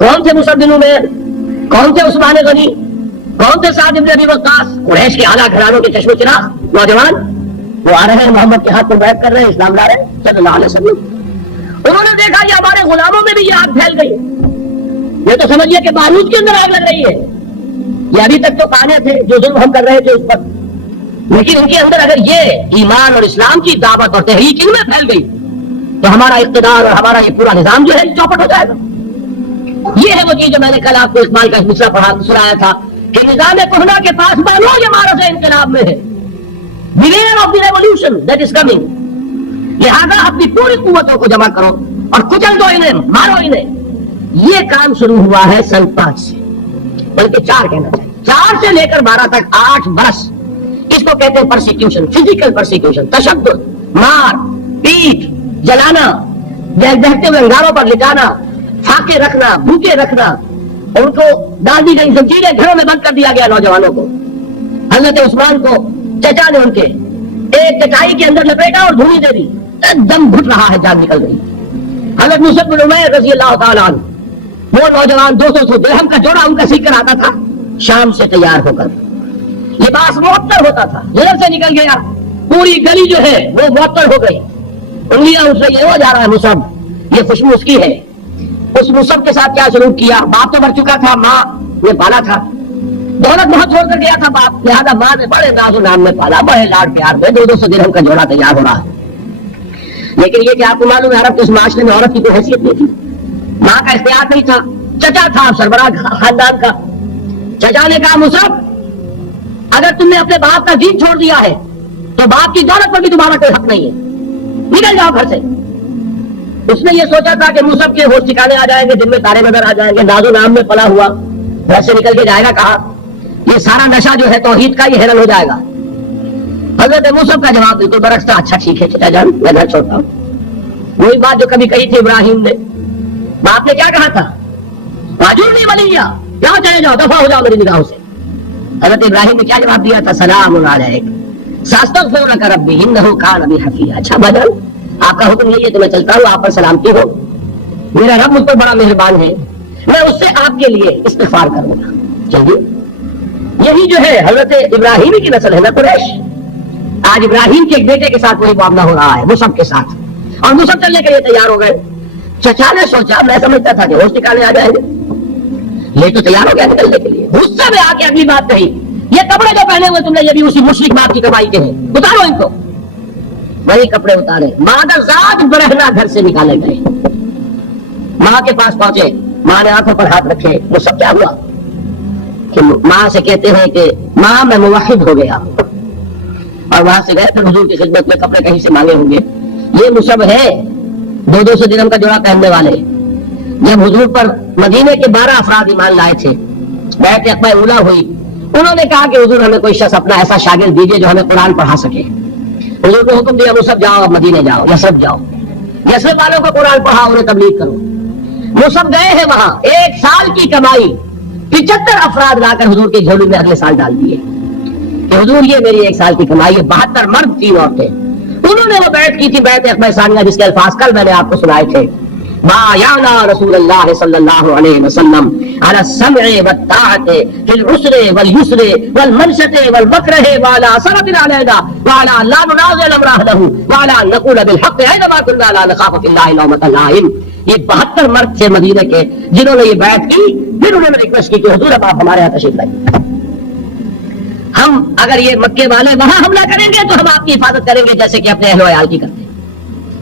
کون تھے مصعب بن عمیر؟ کون تھے عثمان غنی؟ کون تھے سعد بن ابی وقاص؟ قریش کے اعلیٰ گھرانوں کے چشم و چراغ نوجوان، وہ آ رہے ہیں محمد کے ہاتھ پر بیعت کر رہے ہیں، اسلام لا رہے ہیں صلی اللہ علیہ وسلم۔ انہوں نے دیکھا یہ ہمارے غلاموں میں بھی یہ آگ پھیل گئی، یہ تو سمجھیے کہ بارود کے اندر آگ لگ رہی ہے۔ یہ ابھی تک تو کانے تھے جو ظلم ہم کر رہے تھے اس پر، لیکن ان کے اندر اگر یہ ایمان اور اسلام کی دعوت اور تحریک ان میں پھیل گئی تو ہمارا اقتدار اور ہمارا یہ پورا نظام جو ہے چوپٹ ہو جائے گا۔ یہ ہے وہ چیز جو میں نے کل آپ کو اقبال کا مصرع سنایا تھا کہ نظام کہنا کے پاس مانو یہ مارا سے انقلاب میں ہے، beware of the revolution that is coming, لہذا اپنی پوری قوتوں کو جمع کرو اور کچل دو انہیں، مارو انہیں۔ یہ کام شروع ہوا ہے سن 5 سے، بلکہ 4 کہنا چاہیے، 4 سے لے کر 12 تک 8 برس اس کو کہتے ہیں پرسیکیوشن، فزیکل پرسیکیوشن، تشدد، مار پیٹ، جلانا، بہتے ہوئے انگاروں پر لٹانا، پھاکے رکھنا، بھوکے رکھنا، ان کو ڈال دی گئی زنجیریں، گھروں میں بند کر دیا گیا نوجوانوں کو۔ حضرت عثمان کو چچا نے ان کے ایک چٹائی کے اندر لپیٹا اور دھوئی دے دی، ایک دم گھٹ رہا ہے، جان نکل گئی۔ حضرت مصعب بن عمیر رضی اللہ تعالیٰ عنہ، وہ نوجوان 200 درہم کا جوڑا ان کا سیکھ کر آتا تھا شام سے تیار ہو کر، لباس معطر ہوتا تھا، جھر سے نکل گیا، پوری گلی جو ہے وہ معطر ہو گئی، انگلیاں اس سے یہ ہو جا رہا ہے مصعب، یہ خوشبو اس کی ہے۔ اس مصعب کے ساتھ کیا سلوک کیا؟ باپ تو مر چکا تھا، ماں نے پالا تھا، دولت بہت چھوڑ کر گیا تھا باپ، لہٰذا ماں نے بڑے ناز و نام میں پالا، بڑے لاڈ پیار میں 200 درہم کا جوڑا تیار ہو رہا ہے۔ لیکن یہ کہ آپ کو معلوم ہے عرب کے اس معاشرے میں عورت کی کوئی حیثیت نہیں تھی، ماں کا اختیار نہیں تھا، چچا تھا سربراہ خاندان کا۔ چچا نے کہا مصعب اگر تم نے اپنے باپ کا دین چھوڑ دیا ہے تو باپ کی دولت پر بھی تمہارا کوئی حق نہیں ہے، نکل جاؤ گھر سے۔ اس نے یہ سوچا تھا کہ مصعب کے ہوش ٹھکانے آ جائیں گے، دن میں تارے نظر آ جائیں گے، ناز و نام میں پلا ہوا گھر سے نکل کے جائے گا کہا، یہ سارا نشہ جو ہے توحید کا یہ حیران ہو جائے گا۔ حضرت مصعب کا جواب بالکل برعکس تھا، اچھا ٹھیک ہے چچا جان میں گھر چھوڑتا ہوں۔ وہی بات جو کبھی کہی تھی ابراہیم نے، باپ نے کیا کہا تھا؟ واجورنی ولیہ، کہاں چلے جاؤ، دفع ہو جاؤ میری نگاہوں سے۔ حضرت ابراہیم نے کیا جواب دیا تھا؟ سلام علیک ساستغفر لک ربی انہ کان بی حفیظ۔ اچھا بھائی آپ کا حکم یہی ہے تو میں چلتا ہوں، آپ پر سلامتی ہو، میرا رب مجھ پر بڑا مہربان ہے، میں اس سے آپ کے لیے استغفار کروں گا۔ چلیے یہی جو ہے حضرت ابراہیم کی نسل ہے نا قریش۔ آج ابراہیم کے ایک بیٹے کے ساتھ وہی معاملہ ہو رہا ہے مصعب کے ساتھ، اور مصعب چلنے کے لیے تیار ہو گئے۔ چچا نے سوچا، میں سمجھتا تھا کہ ہوش ٹھکانے آ جائیں گے، لے تو تیار ہو گیا نکلنے کے لیے، غصے میں آ کے اگلی بات کہی، یہ کپڑے جو پہنے ہوئے تم نے یہ بھی اسی مشرک باپ کی کمائی کے ہیں، اتارو ان کو۔ وہی کپڑے اتارے، مادر ذات برہنہ گھر سے نکالے گئے، ماں کے پاس پہنچے، ماں نے آنکھوں پر ہاتھ رکھے، وہ سب کیا ہوا کہ ماں سے کہتے ہیں کہ ماں میں موحد ہو گیا، اور وہاں سے گئے پھر حضور کی خدمت میں کپڑے کہیں سے مانگے ہوں گے۔ یہ مصعب ہے 200 درہم کا جوڑا پہننے والے۔ جب حضور پر مدینے کے 12 افراد ایمان لائے تھے، بیعت عقبہ اولیٰ ہوئی، انہوں نے کہا کہ حضور ہمیں کوئی شخص اپنا ایسا شاگرد دیجیے جو ہمیں قرآن پڑھا سکے۔ حضور کو حکم دیا مصعب جاؤ، مدینے جاؤ، یثرب جاؤ، یثرب والوں کو قرآن پڑھا، انہیں تبلیغ کرو۔ مصعب گئے ہیں وہاں، 1 سال کی کمائی 75 افراد لا کر حضور کے جھولے میں اگلے سال ڈال دیے کہ حضور یہ میری 1 سال کی کمائی ہے۔ 72 مرد 3 عورتیں، انہوں نے وہ بیعت کی تھی، بیعت عقبہ ثانیہ، جس کے الفاظ کل میں نے آپ کو سنائے تھے، بایعنا رسول اللہ صلی اللہ علیہ وسلم علی السمع والطاعۃ فی العسر والیسر والمنشۃ والمکرہ وعلی صبر علینا وعلی لا ننازع امر اہلہ وعلی ان نقول بالحق اینما کنا لا نخاف فی اللہ لومۃ لائم۔ یہ 72 مرد تھے مدینے کے جنہوں نے یہ بیعت کی، پھر انہوں نے ریکویسٹ کی کہ حضور اب آپ ہمارے یہاں تشریف لائیے، ہم اگر یہ مکے والے وہاں حملہ کریں گے تو ہم آپ کی حفاظت کریں گے جیسے کہ اپنے اہل و عیال کی کرتے ہیں۔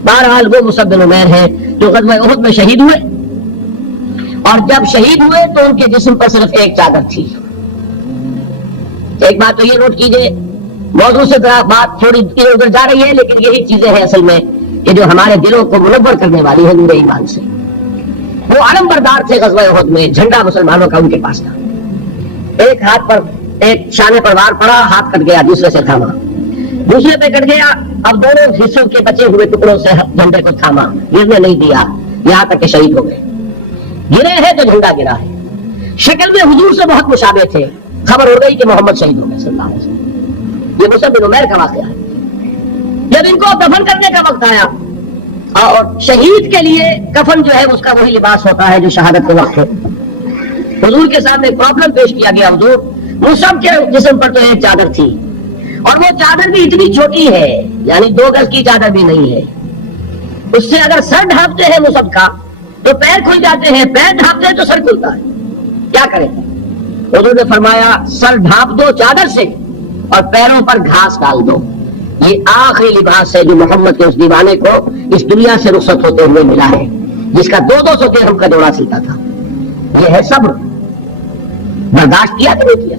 بہرحال وہ مصعب بن عمیر ہیں جو غزوہ احد میں شہید ہوئے، اور جب شہید ہوئے تو ان کے جسم پر صرف ایک چادر تھی۔ ایک بات تو یہ نوٹ کیجئے، موضوع سے بات تھوڑی ادھر ادھر جا رہی ہے، لیکن یہی چیزیں ہیں اصل میں کہ جو ہمارے دلوں کو منور کرنے والی ہے نور ایمان سے۔ وہ علم بردار تھے غزوہ احد میں، جھنڈا مسلمانوں کا ان کے پاس تھا۔ ایک ہاتھ پر ایک شانے پر وار پڑا، ہاتھ کٹ گیا، دوسرے سے تھاما، دوسرے پہ کٹ گیا، اب دونوں حصوں کے بچے ہوئے ٹکڑوں سے جھنڈے کو تھاما، گرنے نہیں دیا، یہاں تک کہ شہید ہو گئے۔ گرے ہیں تو جھنڈا گرا ہے۔ شکل میں حضور سے بہت مشابہ تھے، خبر ہو گئی کہ محمد شہید ہو گئے صلی اللہ علیہ وسلم۔ یہ مصعب بن عمیر کا واقعہ ہے۔ جب ان کو دفن کرنے کا وقت آیا اور شہید کے لیے کفن جو ہے اس کا وہی لباس ہوتا ہے جو شہادت کے وقت ہے۔ حضور کے سامنے ایک پرابلم پیش کیا گیا، حضور مصعب کے جسم پر تو ایک چادر تھی اور وہ چادر بھی اتنی چھوٹی ہے، یعنی 2 گز کی چادر بھی نہیں ہے، اس سے اگر سر ڈھانپتے ہیں مصعب کا تو پیر کھل جاتے ہیں، پیر ڈھانپتے ہیں تو سر کھلتا ہے، کیا کریں؟ حضور نے فرمایا سر ڈھانپ دو چادر سے اور پیروں پر گھاس ڈال دو، یہ آخری لباس ہے جو محمد کے اس دیوانے کو اس دنیا سے رخصت ہوتے ہوئے ملا ہے، جس کا 200 درہم کا جوڑا سلتا تھا۔ یہ ہے صبر، برداشت کیا کہ نہیں کیا؟